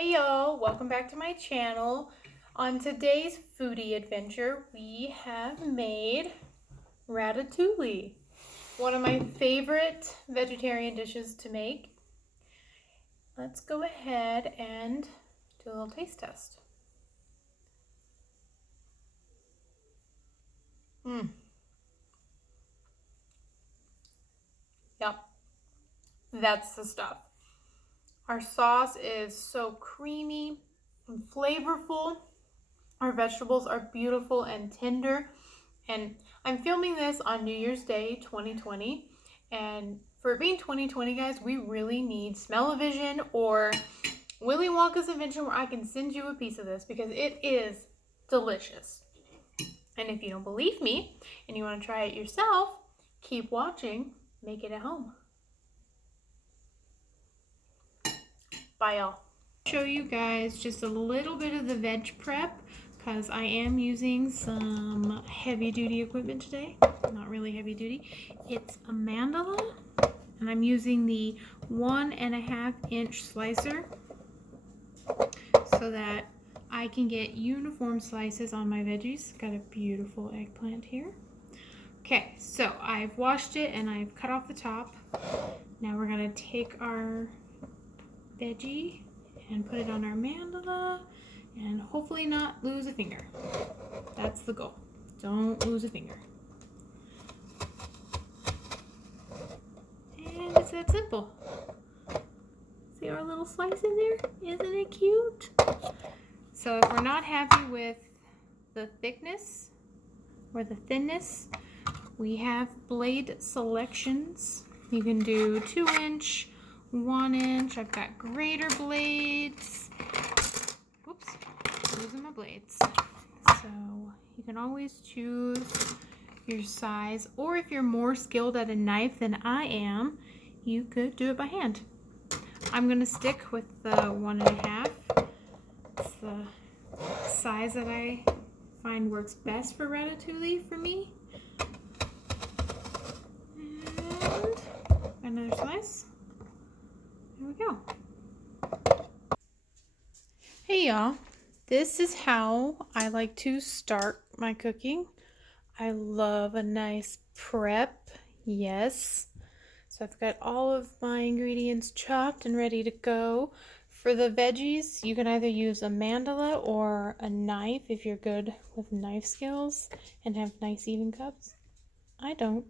Hey y'all, welcome back to my channel. On today's foodie adventure, we have made ratatouille, one of my favorite vegetarian dishes to make. Let's go ahead and do a little taste test. Yep, that's the stuff. Our sauce is so creamy and flavorful. Our vegetables are beautiful and tender. And I'm filming this on New Year's Day 2020. And for it being 2020, guys, we really need Smell-O-Vision or Willy Wonka's invention where I can send you a piece of this because it is delicious. And if you don't believe me and you want to try it yourself, keep watching. Make it at home. Bye, y'all. Show you guys just a little bit of the veg prep because I am using some heavy duty equipment today. Not really heavy duty. It's a mandala and I'm using the 1.5 inch slicer so that I can get uniform slices on my veggies. Got a beautiful eggplant here. Okay, so I've washed it and I've cut off the top. Now we're gonna take our veggie and put it on our mandala and hopefully not lose a finger. That's the goal. Don't lose a finger. And it's that simple. See our little slice in there? Isn't it cute? So if we're not happy with the thickness or the thinness, we have blade selections. You can do 2 inch, 1 inch. I've got greater blades. Oops, losing my blades. So you can always choose your size, or if you're more skilled at a knife than I am, you could do it by hand. I'm gonna stick with the 1.5. It's the size that I find works best for ratatouille for me. And another slice. There we go. Hey y'all, this is how I like to start my cooking. I love a nice prep, yes. So I've got all of my ingredients chopped and ready to go. For the veggies, you can either use a mandala or a knife if you're good with knife skills and have nice even cuts. I don't.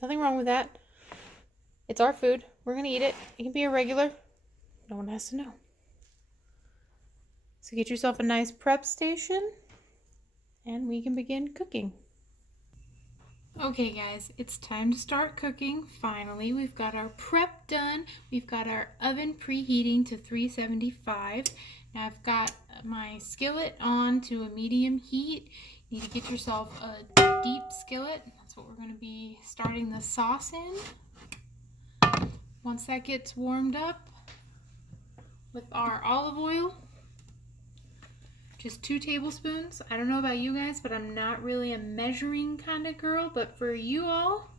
Nothing wrong with that. It's our food. We're gonna eat it. It can be irregular. No one has to know. So get yourself a nice prep station and we can begin cooking. Okay guys, it's time to start cooking. Finally, we've got our prep done. We've got our oven preheating to 375. Now I've got my skillet on to a medium heat. You need to get yourself a deep skillet. That's what we're going to be starting the sauce in. Once that gets warmed up with our olive oil, just 2 tablespoons. I don't know about you guys, but I'm not really a measuring kind of girl, but for you all,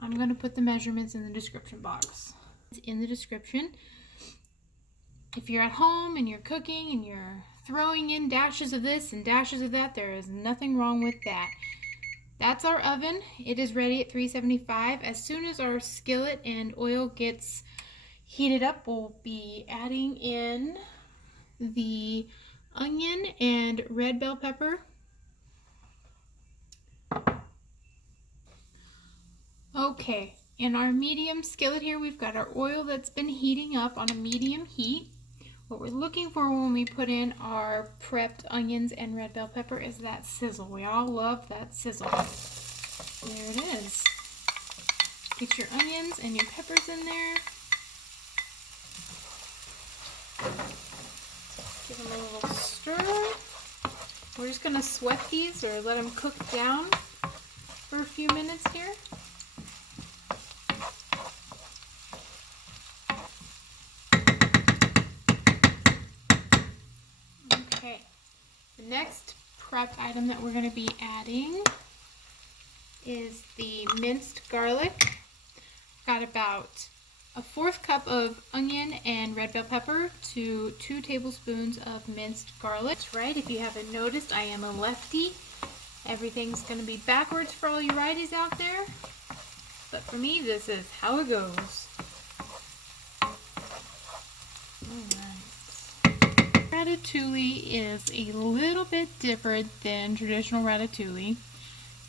I'm going to put the measurements in the description box. It's in the description. If you're at home and you're cooking and you're throwing in dashes of this and dashes of that, there is nothing wrong with that. That's our oven. It is ready at 375. As soon as our skillet and oil gets heated up, we'll be adding in the onion and red bell pepper. Okay, in our medium skillet here, we've got our oil that's been heating up on a medium heat. What we're looking for when we put in our prepped onions and red bell pepper is that sizzle. We all love that sizzle. There it is. Get your onions and your peppers in there. Give them a little stir. We're just going to sweat these or let them cook down for a few minutes here. Okay, the next prep item that we're going to be adding is the minced garlic. Got about a 1/4 cup of onion and red bell pepper to 2 tablespoons of minced garlic. That's right, if you haven't noticed, I am a lefty. Everything's going to be backwards for all you righties out there. But for me, this is how it goes. Alright. Ratatouille is a little bit different than traditional ratatouille.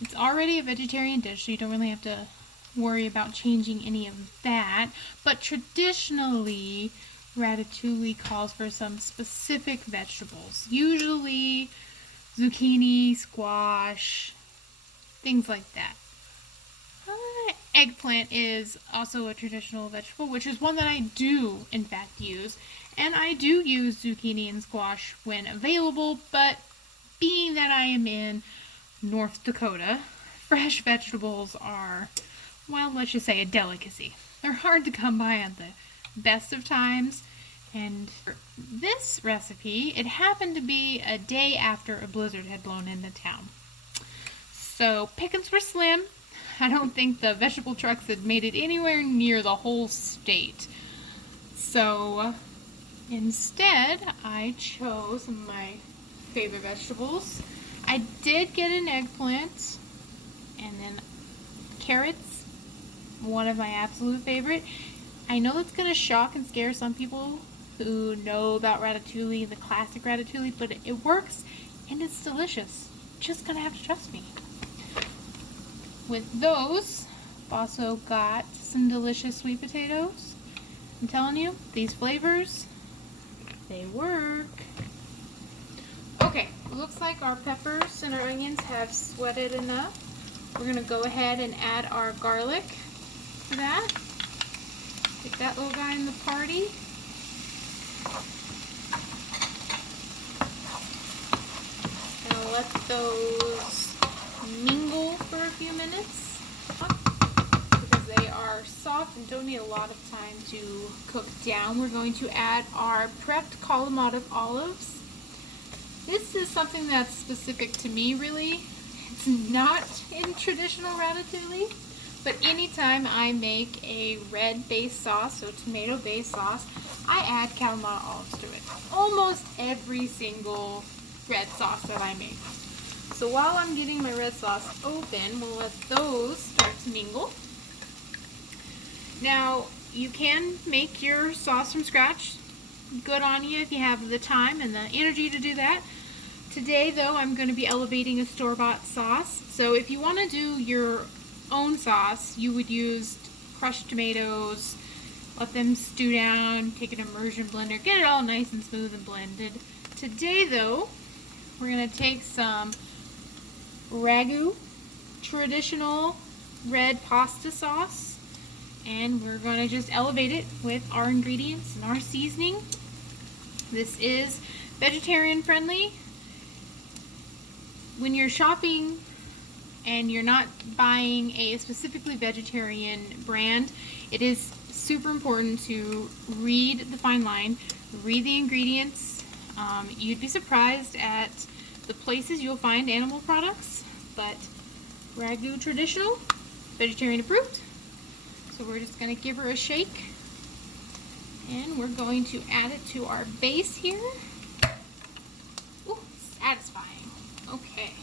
It's already a vegetarian dish, so you don't really have to worry about changing any of that. But traditionally, ratatouille calls for some specific vegetables. Usually zucchini, squash, things like that. Eggplant is also a traditional vegetable, which is one that I do, in fact, use. And I do use zucchini and squash when available, but being that I am in North Dakota, fresh vegetables are, well, let's just say a delicacy. They're hard to come by at the best of times. And for this recipe, it happened to be a day after a blizzard had blown into town. So pickings were slim. I don't think the vegetable trucks had made it anywhere near the whole state. So instead, I chose some of my favorite vegetables. I did get an eggplant, and then carrots, one of my absolute favorite. I know it's going to shock and scare some people who know about ratatouille, the classic ratatouille, but it works and it's delicious. Just going to have to trust me. With those, I've also got some delicious sweet potatoes. I'm telling you, these flavors, they work. Okay, looks like our peppers and our onions have sweated enough. We're going to go ahead and add our garlic to that. Get that little guy in the party. Gonna let those mingle for a few minutes because they are soft and don't need a lot of time to cook down. We're going to add our prepped kalamata olives. This is something that's specific to me, really. It's not in traditional ratatouille, but anytime I make a red-based sauce, so tomato-based sauce, I add kalamata olives to it. Almost every single red sauce that I make. So while I'm getting my red sauce open, we'll let those start to mingle. Now, you can make your sauce from scratch. Good on you if you have the time and the energy to do that. Today, though, I'm going to be elevating a store-bought sauce. So if you want to do your own sauce, you would use crushed tomatoes, let them stew down, take an immersion blender, get it all nice and smooth and blended. Today, though, we're going to take some ragu, traditional red pasta sauce, and we're going to just elevate it with our ingredients and our seasoning. This is vegetarian friendly. When you're shopping and you're not buying a specifically vegetarian brand, it is super important to read the fine line, read the ingredients. You'd be surprised at the places you'll find animal products, but ragu traditional, vegetarian approved. So we're just going to give her a shake, and we're going to add it to our base here. Ooh, satisfying. Okay.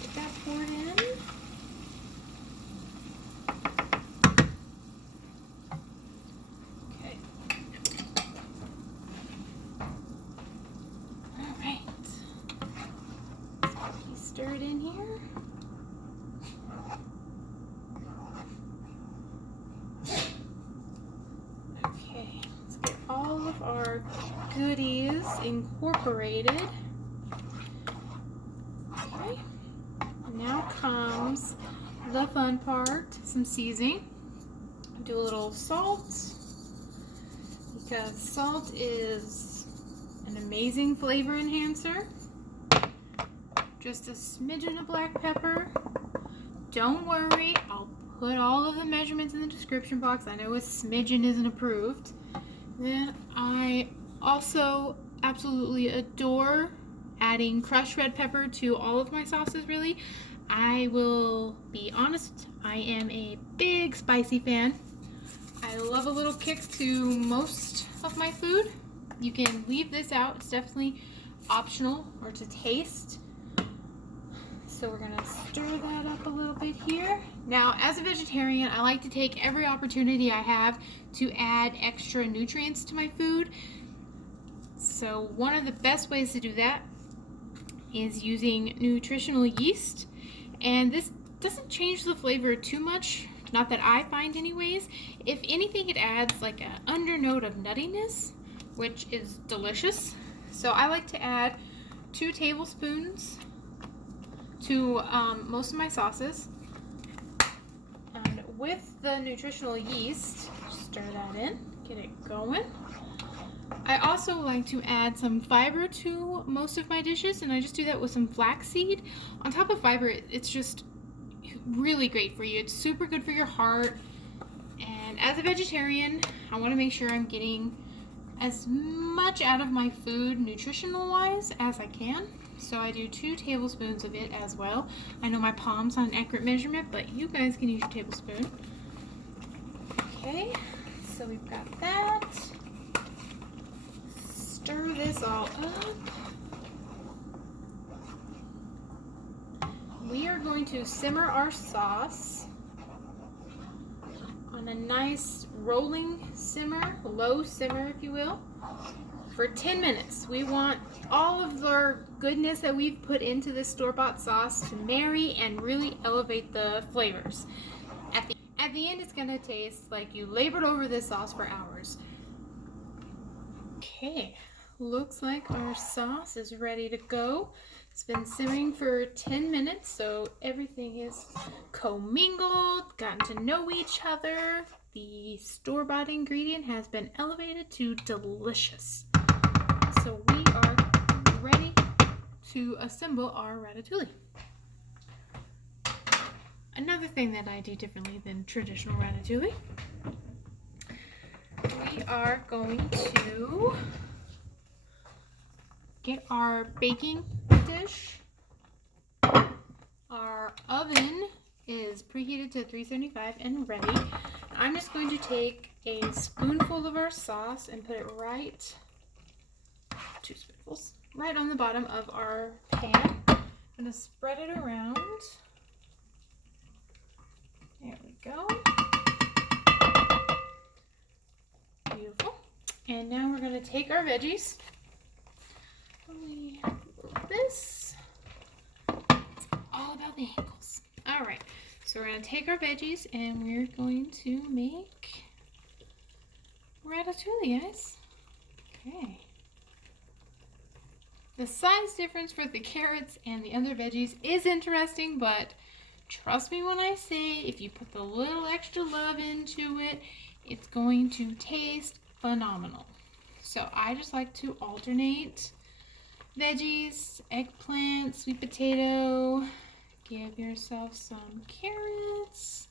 Get that poured in. Okay. Alright. Stir it in here. Okay, let's get all of our goodies incorporated. Okay, now comes the fun part, some seasoning. Do a little salt, because salt is an amazing flavor enhancer. Just a smidgen of black pepper. Don't worry, I'll put all of the measurements in the description box. I know a smidgen isn't approved. Then I also absolutely adore adding crushed red pepper to all of my sauces, really. I will be honest, I am a big spicy fan. I love a little kick to most of my food. You can leave this out. It's definitely optional or to taste. So we're gonna stir that up a little bit here. Now, as a vegetarian, I like to take every opportunity I have to add extra nutrients to my food. So one of the best ways to do that is using nutritional yeast. And this doesn't change the flavor too much, not that I find anyways. If anything, it adds like an undernote of nuttiness, which is delicious. So I like to add 2 tablespoons to most of my sauces. And with the nutritional yeast, stir that in, get it going. I also like to add some fiber to most of my dishes, and I just do that with some flaxseed. On top of fiber, it's just really great for you. It's super good for your heart. And as a vegetarian, I want to make sure I'm getting as much out of my food nutritional wise as I can. So I do 2 tablespoons of it as well. I know my palm's not an accurate measurement, but you guys can use your tablespoon. Okay, so we've got that. Stir this all up. We are going to simmer our sauce on a nice rolling simmer, low simmer if you will, for 10 minutes. We want all of the goodness that we've put into this store-bought sauce to marry and really elevate the flavors. At the end, it's gonna taste like you labored over this sauce for hours. Okay, looks like our sauce is ready to go. It's been simmering for 10 minutes, so everything is commingled, gotten to know each other. The store-bought ingredient has been elevated to delicious. So we are ready to assemble our ratatouille. Another thing that I do differently than traditional ratatouille, we are going to get our baking dish. Our oven is preheated to 375 and ready. I'm just going to take a spoonful of our sauce and put it right, 2 spoonfuls, right on the bottom of our pan. I'm going to spread it around. There we go. Beautiful. And now we're going to take our veggies. We move this. It's all about the angles. All right. So we're going to take our veggies and we're going to make ratatouille, guys. Okay. The size difference for the carrots and the other veggies is interesting, but trust me when I say if you put the little extra love into it, it's going to taste phenomenal. So I just like to alternate veggies, eggplant, sweet potato. Give yourself some carrots.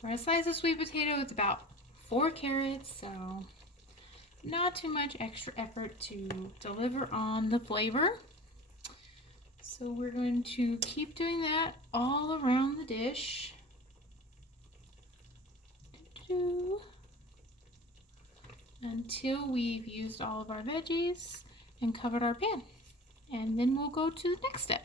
For a slice of sweet potato, it's about 4 carrots, so not too much extra effort to deliver on the flavor. So we're going to keep doing that all around the dish. Until we've used all of our veggies and covered our pan. And then we'll go to the next step.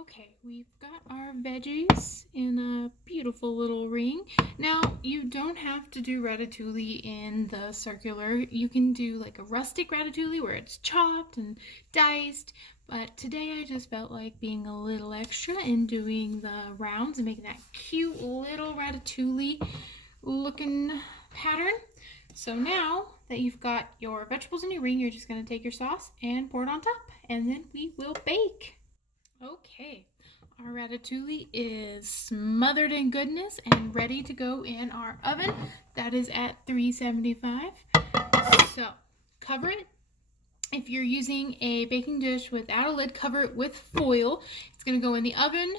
Okay, we've got our veggies in a beautiful little ring. Now, you don't have to do ratatouille in the circular. You can do like a rustic ratatouille where it's chopped and diced. But today I just felt like being a little extra and doing the rounds and making that cute little ratatouille looking pattern. So now that you've got your vegetables in your ring, you're just going to take your sauce and pour it on top, and then we will bake. Okay, our ratatouille is smothered in goodness and ready to go in our oven. That is at 375. So cover it. If you're using a baking dish without a lid, cover it with foil. It's going to go in the oven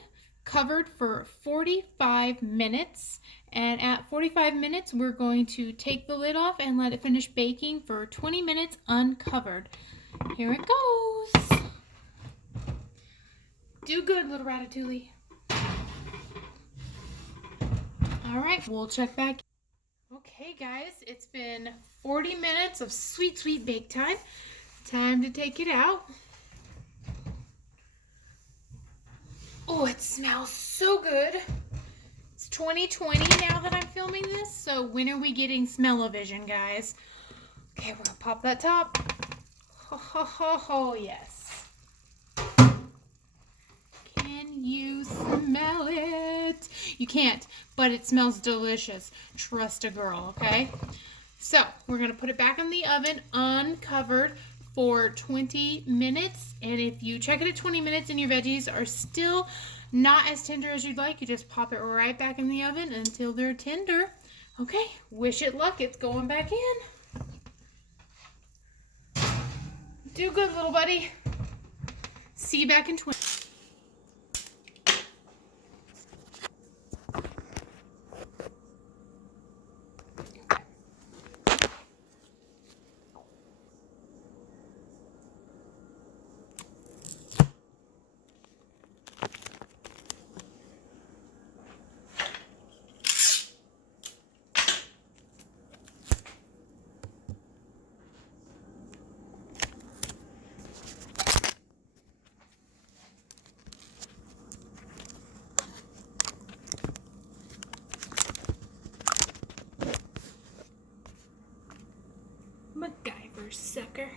covered for 45 minutes. And at 45 minutes, we're going to take the lid off and let it finish baking for 20 minutes uncovered. Here it goes. Do good, little ratatouille. All right, we'll check back. Okay. Okay guys, it's been 40 minutes of sweet, sweet bake time. Time to take it out. Oh, it smells so good. It's 2020 now that I'm filming this, so when are we getting smell-o-vision, guys? Okay, we're gonna pop that top. Ho, ho, ho, ho, yes. Can you smell it? You can't, but it smells delicious. Trust a girl, okay? So, we're going to put it back in the oven uncovered for 20 minutes. And if you check it at 20 minutes and your veggies are still not as tender as you'd like, you just pop it right back in the oven until they're tender. Okay, wish it luck. It's going back in. Do good, little buddy. See you back in 20. MacGyver sucker.